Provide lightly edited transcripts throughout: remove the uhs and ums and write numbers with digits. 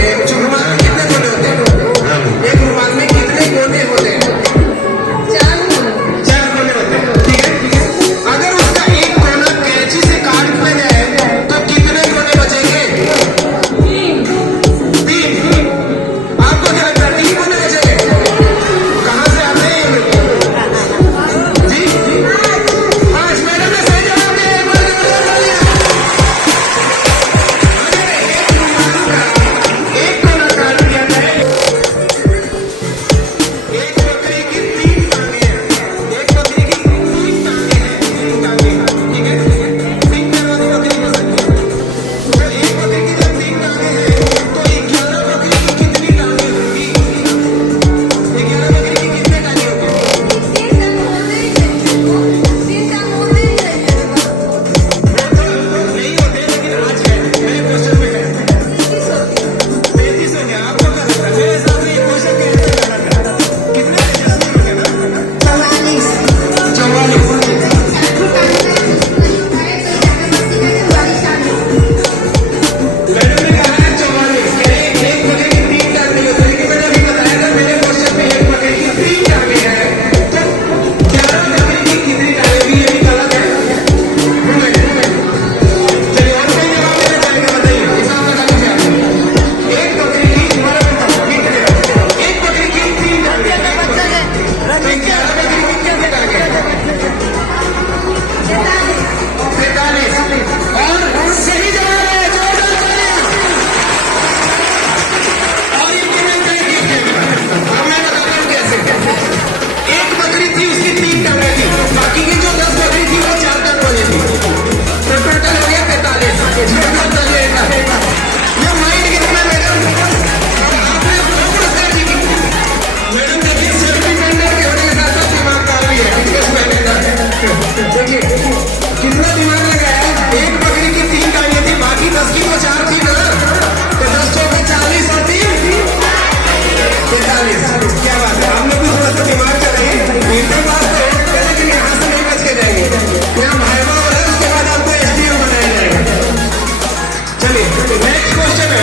होते हैं? रुमाल में कितने कोने होते हैं? एक रुमाल में कितने कोने होते हैं? 4 कोने होते हैं। ठीक है, ठीक है। अगर उसका एक कोना कैंची से काट दिया जाए तो कितने कोने बचेंगे? 3। आपको क्या लगता है 3 कोने बचेंगे? कहाँ से आते हैं ये लोग? जी 5। मैडम ने सही जवाब दिया। एक बार जोरदार तालियां। एक कोना काट दिया जाए, एक बकरी की 3 टांगे हैं। एक बकरी की 3 टांगे हैं। 3 टांगे हैं। ठीक है, ठीक है। 3 टांगे वाली बकरी हो सकती है। तो एक बकरी की जब 3 टांगे हैं तो 11 बकरी की कितनी टांगे होंगी? 11 बकरी की कितने टांगे होंगे? नहीं होते, लेकिन आज है मेरे क्वेश्चन में है 33 हो गया। आपको क्या लगता है? मेरे हिसाब से ये क्वेश्चन के आंसर गलत है। कितने थे? 44 हो गया ना? 44। मैडम ने कहा है 44। एक बकरी की 3 टांगे होते हैं, लेकिन मैंने अभी बताया था मेरे क्वेश्चन में एक बकरी की 3 टांगे हैं तो 11 बकरी की कितनी टांगे भी? ये भी गलत है। चलिए और कोई जवाब देना चाहेंगे? बताइए, हिसाब लगा लीजिए आप। एक बकरी की तुम्हारा बताओ कितने? एक बकरी की 3 टांगे हैं, तो 11 बकरी की कितने टांगे हैं? 43। और सही जवाब है। जोरदार तालियां। और ये कितने टांगे की है? अब मैं बताता हूँ कैसे। एक बकरी थी, उसकी 3 टांगे थी, बाकी की जो 10 बकरी थी वो 4 टांग वाली थी, तो टोटल हो गया 45। जोरदार तालियां। ये माइंड कितना मैडम? अब आपने अपना पुरस्कार जीती। मैडम देखिए, सेल्फ डिपेंडेंट होने के साथ साथ दिमागदार भी है। इसके पहले का देखिए कितना दिमाग लगाया। एक बकरी की 3 टांगे थी, बाकी 10 की तो 4 थी ना, तो 10 चौके 40 और 3 45। क्या बात है, हम लोग भी थोड़ा सा दिमाग चलाइए। इनके पास तो एक है, लेकिन यहाँ से नहीं बच के जाएंगे। यहाँ भाईवा हो रहा है, उसके बाद आपको एसडीओ बनाया जाएगा। चलिए नेक्स्ट क्वेश्चन है,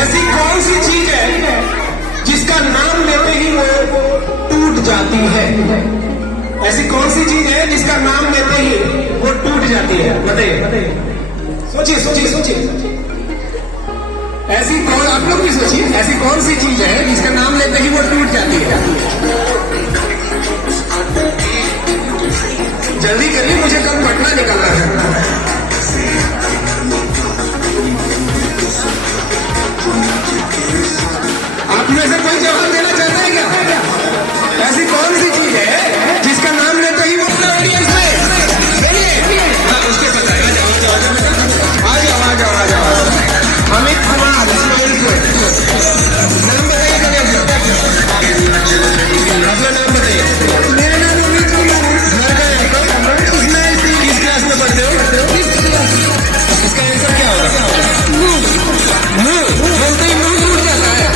ऐसी कौन सी चीज है जिसका नाम लेते ही वो टूट जाती है? ऐसी कौन सी चीज है जिसका नाम लेते ही वो टूट जाती है? बताइए, बताइए। सोचिए, सोचिए, सोचिए। ऐसी कौन, आप लोग भी सोचिए, ऐसी कौन सी चीज है जिसका नाम लेते ही वो टूट जाती है? जल्दी करिए, मुझे कल पटना निकलना है। आप में से कोई जवाब देना चाहता है क्या? ऐसी कौन सी चीज है जिसका नाम लेते ही वो ऑडियंस में हाँ, उसके पता है। आ जाओ, आ जाओ, आ जाओ। अमित कुमार स्माइल को नाम बताइए। अपना नाम बताइए। मेरा नाम अमित कुमार है। घर का है। किस क्लास में पढ़ते हो? इसका आंसर क्या होगा? मुंह। बोलते ही मुंह टूट जाता है।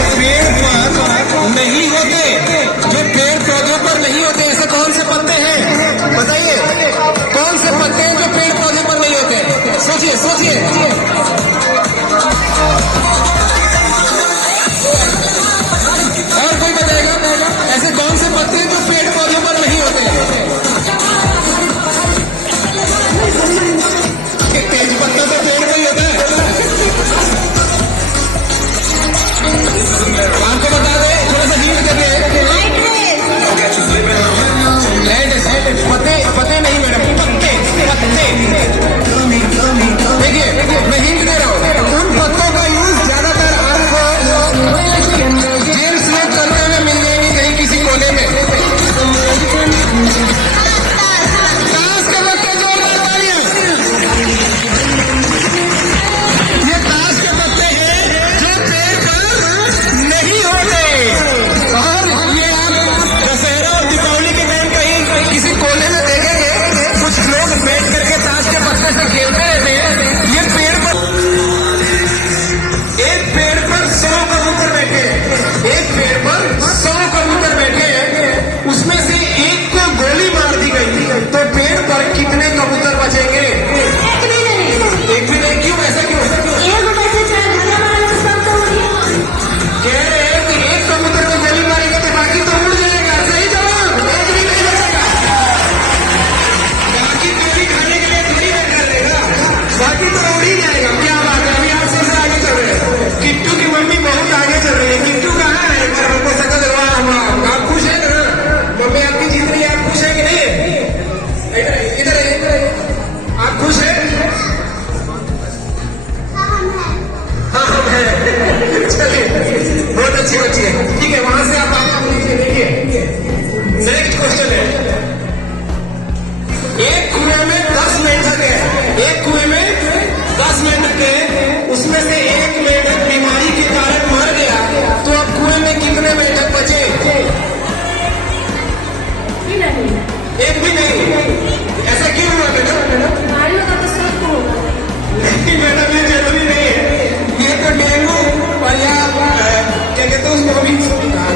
जो पेड़ पर नहीं होते, जो पेड़ पौधों पर नहीं होते, ऐसे कौन से पत्ते हैं बताइए? कौन से पत्ते हैं जो पेड़ पौधे पर नहीं होते? सोचिए सोचिए। और कोई बताएगा ऐसे कौन से पत्ते हैं जो पेड़ पौधों पर नहीं होते? तेज पत्ता तो पेड़ पर ही होता है। आपको बता दें, थोड़ा सा हिंट देते हैं। पत्ते पत्ते नहीं मैडम, पत्ते पत्ते। देखिए मैं हिंट दे रहा हूँ, उन पत्तों का यूज ज्यादातर आपको जेम्स में चलते हुए मिल जाएंगे कहीं किसी कोने में। ताश के पत्ते जोरदार तालियां। ये ताश के पत्ते हैं जो पेड़ पर नहीं होते। और ये आप दशहरा और दीपावली के टाइम कहीं किसी कोने में देखेंगे, कुछ लोग बैठ करके ताश के पत्ते से खेलते रहते हैं। ये पेड़ पर, एक पेड़ पर 100 कबूतर बैठे हैं, एक पेड़ पर 100 कबूतर बैठे हैं, उसमें से एक को गोली मार दी गई, तो पेड़ पर कितने कबूतर बचेंगे? एक भी नहीं। क्यों, ऐसा क्यों? कह रहे हैं कि एक कबूतर को गोली मारेंगे तो बाकी तो उड़ जाएगा। सही जवाब, एक भी नहीं बचेगा। बाकी गोली खाने के लिए थोड़ी बैठा रहेगा, बाकी तो उड़ ही जाएगा। क्या बात है, अभी आप सबसे आगे चल रहे हैं। किट्टू की मम्मी बहुत आगे चल रही है। किट्टू कहाँ है? एक बार हमको सकल दे। आप खुश है ना? मम्मी आपकी जीत रही है, आप खुश है कि नहीं? इधर है, आप खुश है? हाँ हम है। चलिए, बहुत अच्छी बच्ची है। ठीक है, वहां से आप नीचे देखिए। नेक्स्ट क्वेश्चन है, एक कुएं में 10 मेंढक है, एक कुएं में 10 मेंढक है, उसमें से एक मेंढक बीमारी के कारण मर गया, तो अब कुएं में कितने मेंढक बचे? एक भी नहीं। ऐसा क्यों हुआ बेटा? नहीं मैडम, ये जरूरी नहीं है। ये तो डेंगू और या क्या कहते हैं उसको, अभी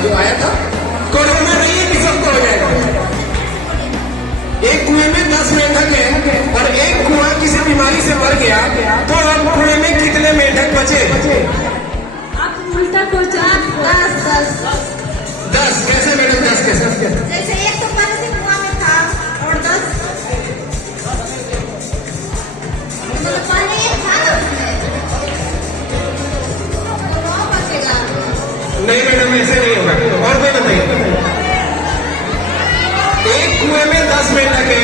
जो आया था कोरोना नहीं है कि सबको हो जाएगा। एक कुएं में 10 मेंढक है और एक कुआं किसी बीमारी से मर गया, तो अब कुएं में कितने मेंढक बचे? आप उल्टा पूछा। 10 कैसे मैडम? 10 कैसे? जैसे एक तो पानी से कुआं में था और 10 मतलब पानी था ना उसमें, तो 9 बचेगा। नहीं मैडम, ऐसे नहीं होगा। और कोई बताइए। एक कुएं में 10 मेंढक है,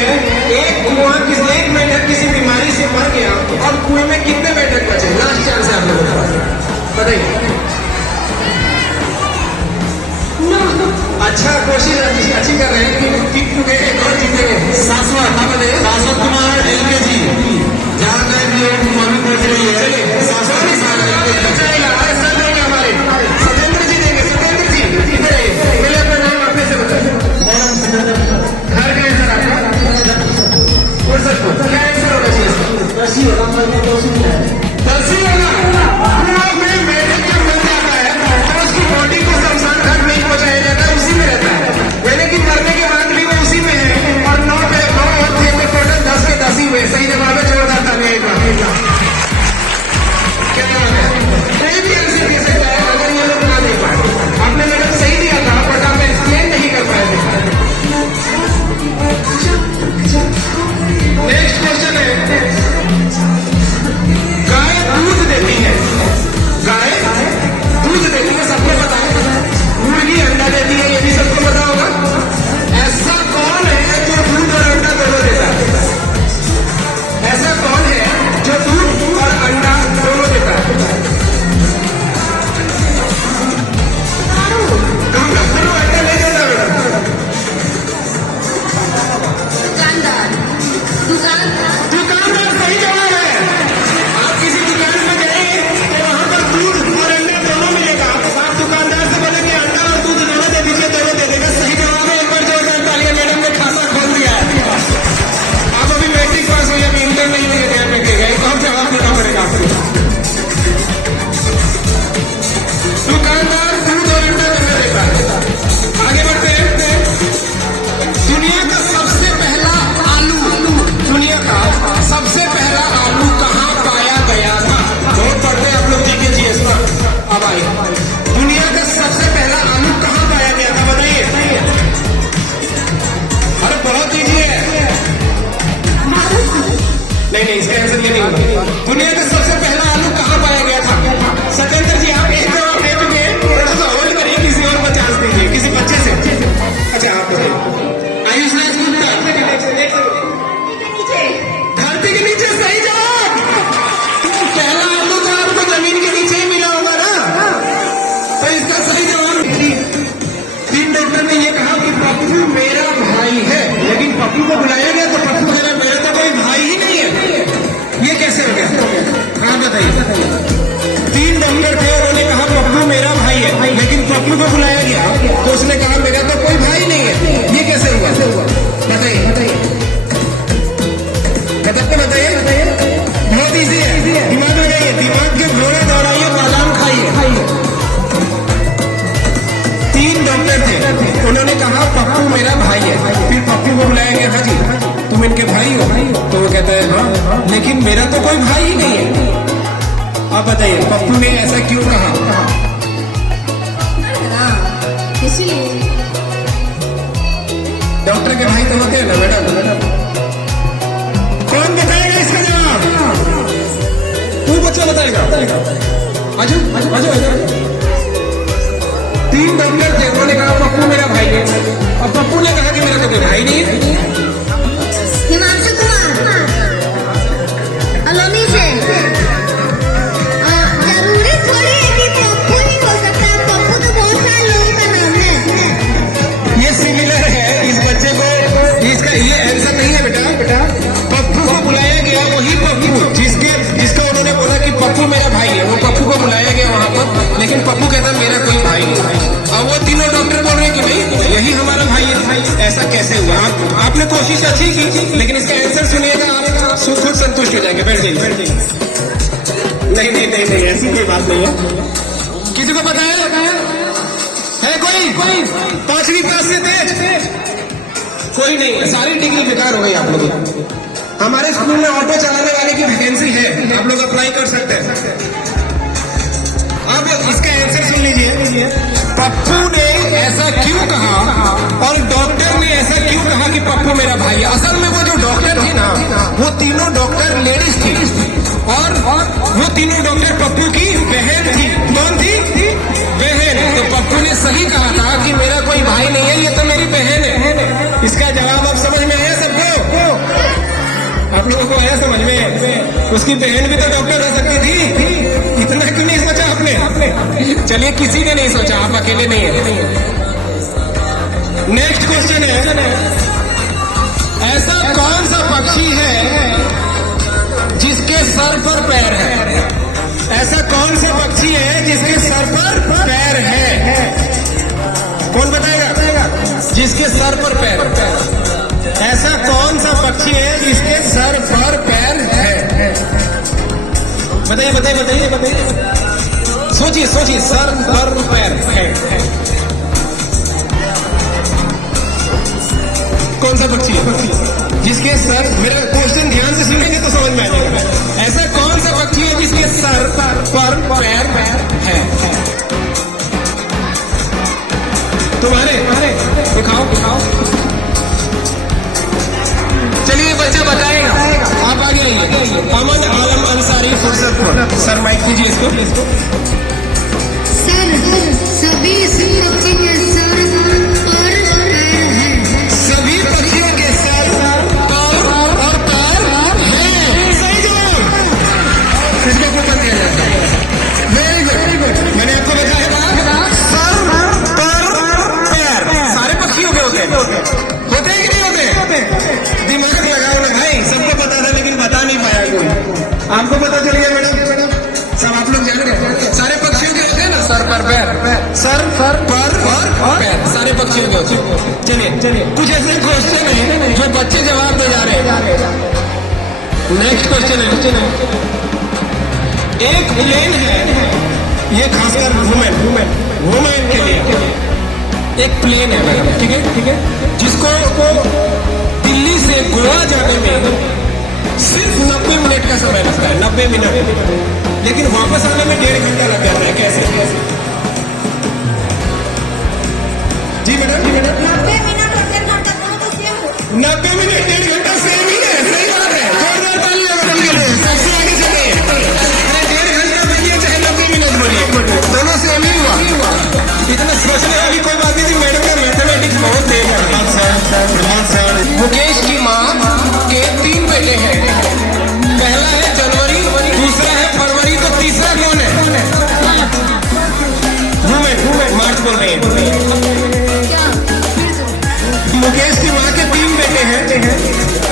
एक मेंढक किसी बीमारी से मर गया, और कुएं में कितने मेंढक बचे? लास्ट चांस है आप लोगों का, बताइए। अच्छा, कोशिश अच्छी कर रहे हैं कि एक और जीतेंगे। शाश्वत, हाँ बताइए। शाश्वत कुमार LKG, जहाँ का मम्मी पूछ रही है। चलिए शाश्वत जाएगा, सर देंगे हमारे सतेंद्र जी देंगे। सतेंद्र जी इधर आइए, पहले अपना नाम अपने से बताइए। घर का आंसर आपका? क्या आंसर होना चाहिए? 10 होगा। पप्पू को बुलाया गया तो उसने कहा मेरा तो कोई भाई नहीं है, ये कैसे हुआ? बताइए बताइए बताइए। बहुत ईजी है, दिमाग लगाइए, दिमाग के घोड़े दौड़ाइए, बादाम खाइए। 3 डॉक्टर थे, उन्होंने कहा पप्पू मेरा भाई है। फिर पप्पू को बुलाया गया, हाँ जी तुम इनके भाई हो? तो वो कहता है हाँ, लेकिन मेरा तो कोई भाई ही नहीं है। आप बताइए पप्पू ने ऐसा क्यों कहा? इसलिए डॉक्टर के भाई तो होते हैं ना मैडम। कौन बताएगा इसका जवाब? तू बच्चा बताएगा। आजो आजो आजो आजो। 3 डॉक्टर थे, उन्होंने कहा पप्पू मेरा भाई है, और पप्पू ने कहा कि मेरा तो कोई भाई नहीं है। हिमांशु कुमार अलोनी से जरूरी थोड़ी है कि पप्पू ही हो सकता है, पप्पू तो बहुत सारे लोगों का नाम है। ये सिमिलर है इस बच्चे को, इसका ये आंसर नहीं है बेटा। पप्पू को बुलाया गया, वही पप्पू जिसका उन्होंने बोला कि पप्पू मेरा भाई है, वो पप्पू को बुलाया गया वहां पर, लेकिन पप्पू कहता मेरा कोई भाई नहीं। अब वो तीनों डॉक्टर बोल रहे हैं कि भाई यही हमारा भाई है। ऐसा कैसे हुआ? आपने कोशिश अच्छी की, लेकिन इसका आंसर सुनिएगा आप खुद संतुष्ट हो जाएंगे। बैठ जाइए। नहीं नहीं नहीं नहीं, ऐसी कोई बात नहीं है। किसी को पता है कोई 5वीं क्लास से तेज? कोई नहीं, सारी डिग्री बेकार हो गई आप लोगों की। हमारे स्कूल में ऑटो चलाने वाले की वैकेंसी है, आप लोग अप्लाई कर सकते हैं। अब इसका आंसर सुन लीजिए। पप्पू ने ऐसा क्यों कहा और डॉक्टर ने ऐसा क्यों कहा कि पप्पू मेरा भाई है? असल में वो जो डॉक्टर थी ना, वो तीनों डॉक्टर लेडीज थी, और वो तीनों डॉक्टर पप्पू की बहन थी। कौन थी? बहन। तो पप्पू ने सही कहा था कि मेरा कोई भाई नहीं है, ये तो मेरी बहन है। इसका जवाब अब समझ में आया सबको? आप लोगों को आया समझ में? उसकी बहन भी तो डॉक्टर हो सकती थी। इतना क्यों नहीं सोचा आपने? चलिए किसी ने नहीं सोचा, आप अकेले नहीं है। नेक्स्ट क्वेश्चन है, ऐसा कौन सा पक्षी है जिसके सर पर पैर है? ऐसा कौन सा पक्षी है जिसके सर पर पैर है? कौन बताएगा? जिसके सर पर पैर। ऐसा कौन सा पक्षी है जिसके सर पर पैर है? बताइए बताइए बताइए बताइए। सोचिए सोचिए, सर पर पैर है। कौन सा पक्षी है जिसके सर, मेरा क्वेश्चन ध्यान से सुनेंगे तो समझ में आ जाएगा। ऐसा कौन सा पक्षी है जिसके सर पर पैर है? तुम्हारे दिखाओ। चलिए बच्चा बताएगा, आप आगे आइए। अमन आलम अंसारी फुर्सतपुर। सर माइक दीजिए इसको। सर सभी पक्षी के सर पर पैर है। सभी पक्षियों के सर और पैर हैं। सही जवाब। इसको पता दिया जाता है। Very good. मैंने आपको बताया सर पर पैर सारे पक्षियों के होते हैं कि नहीं होते? दिमाग लगाओ ना भाई, सबको पता था लेकिन बता नहीं पाया कोई। आपको पता चल गया मैडम? सब आप लोग जान गए। सारे पक्षियों के होते हैं ना सर पर पैर, सर पर पैर सारे पक्षियों के होते हैं। चलिए कुछ ऐसे क्वेश्चन है जो बच्चे जवाब दे जा रहे हैं। नेक्स्ट क्वेश्चन है, एक प्लेन है, ये खासकर वुमेन के लिए एक प्लेन है मैडम, ठीक है, जिसको दिल्ली से गोवा जाने में सिर्फ 90 मिनट का समय लगता है। 90 मिनट, लेकिन वापस आने में 1.5 घंटा लग जाता है। कैसे? जी मैडम। 90 मिनट और 1.5 घंटा दोनों तो सेम हो। 90 मिनट 1.5 घंटा सेम ही है। सही बात है। जोरदार ताली मैडम के लिए। सबसे आगे चलिए। 1.5 घंटा बोलिए चाहे 90 मिनट बोलिए, दोनों सेम ही हुआ। इतना सोचने वाली कोई बात नहीं थी। मैडम का मैथमेटिक्स बहुत तेज है। मुकेश की माँ के 3 बेटे हैं। पहला है जनवरी, दूसरा है फरवरी, तो तीसरा कौन है? वुमेन। मार्च बोल रही है। मुकेश की माँ के 3 बेटे हैं,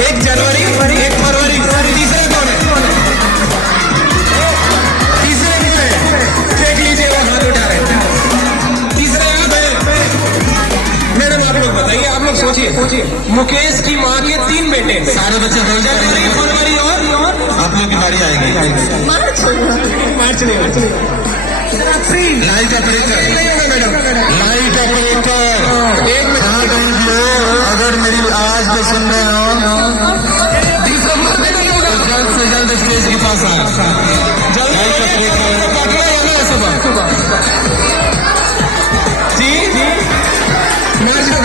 एक जनवरी, एक फरवरी, तीसरा कौन है? तीसरा कौन है? देख लीजिए, वो हाथ उठा रहे हैं। तीसरा बेटे। सारे बच्चे होल्ड जनवरी, करेंगे, फरवरी और आप लोग की बारी आएगी। मार्च मार्च में अप्रैल लाइट ऑपरेटर, नहीं होगा मैडम। लाइट ऑपरेटर, एक मिनट। कहाँ गई लोग? अगर मेरी आवाज को सुन रहे हो दिसंबर में नहीं होगा। तो जल्द से जल्द स्टेज के पास आए। जल्दी लाइट ऑपरेटर पकड़ा या नहीं सुबह जी मार्च में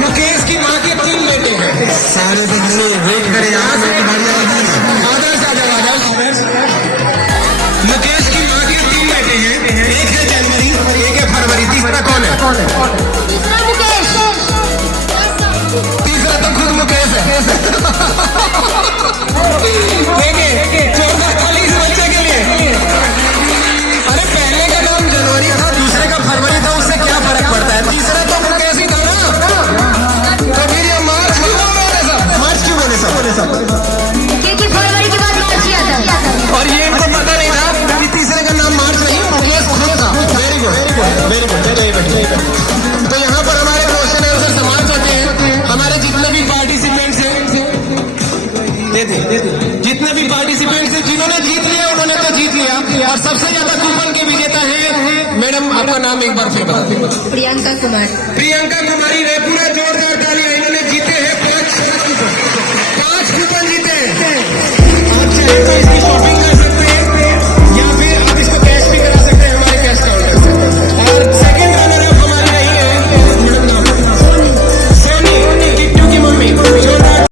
मुकेश की माँ के 3 बेटे हैं। सारे बच्चे वेट करें, यहाँ से बारी आएगी। आदर्श आ जाओ, आदर्श। मुकेश की माँ के 3 बेटे हैं। एक है जनवरी, एक है फरवरी, तीसरा कौन है? तीसरा मुकेश तीसरा तो खुद मुकेश है। देखिए 14-40 बच्चे के लिए। अरे पहले का नाम जनवरी था, दूसरे का फरवरी था, उससे क्या फर्क पड़ता है? तीसरा तो मुकेश ही था ना। तो फिर ये मार्च क्यों बोले सब? मार्च क्यों बोले सब? क्योंकि फरवरी के बाद मार्च ही आता है और ये इनको पता नहीं था कि तीसरे का नाम मार्च नहीं मुकेश खुद था। Very good, very good. तो यहाँ पर हमारे क्वेश्चन आंसर समाप्त होते हैं। हमारे जितने भी पार्टिसिपेंट्स हैं, जितने भी पार्टिसिपेंट्स हैं, जिन्होंने जीत लिया उन्होंने तो जीत लिया। और सबसे ज्यादा कूपन के विजेता हैं मैडम, आपका नाम एक बार फिर बताओ। प्रियंका कुमार प्रियंका कुमारी, पूरा जोर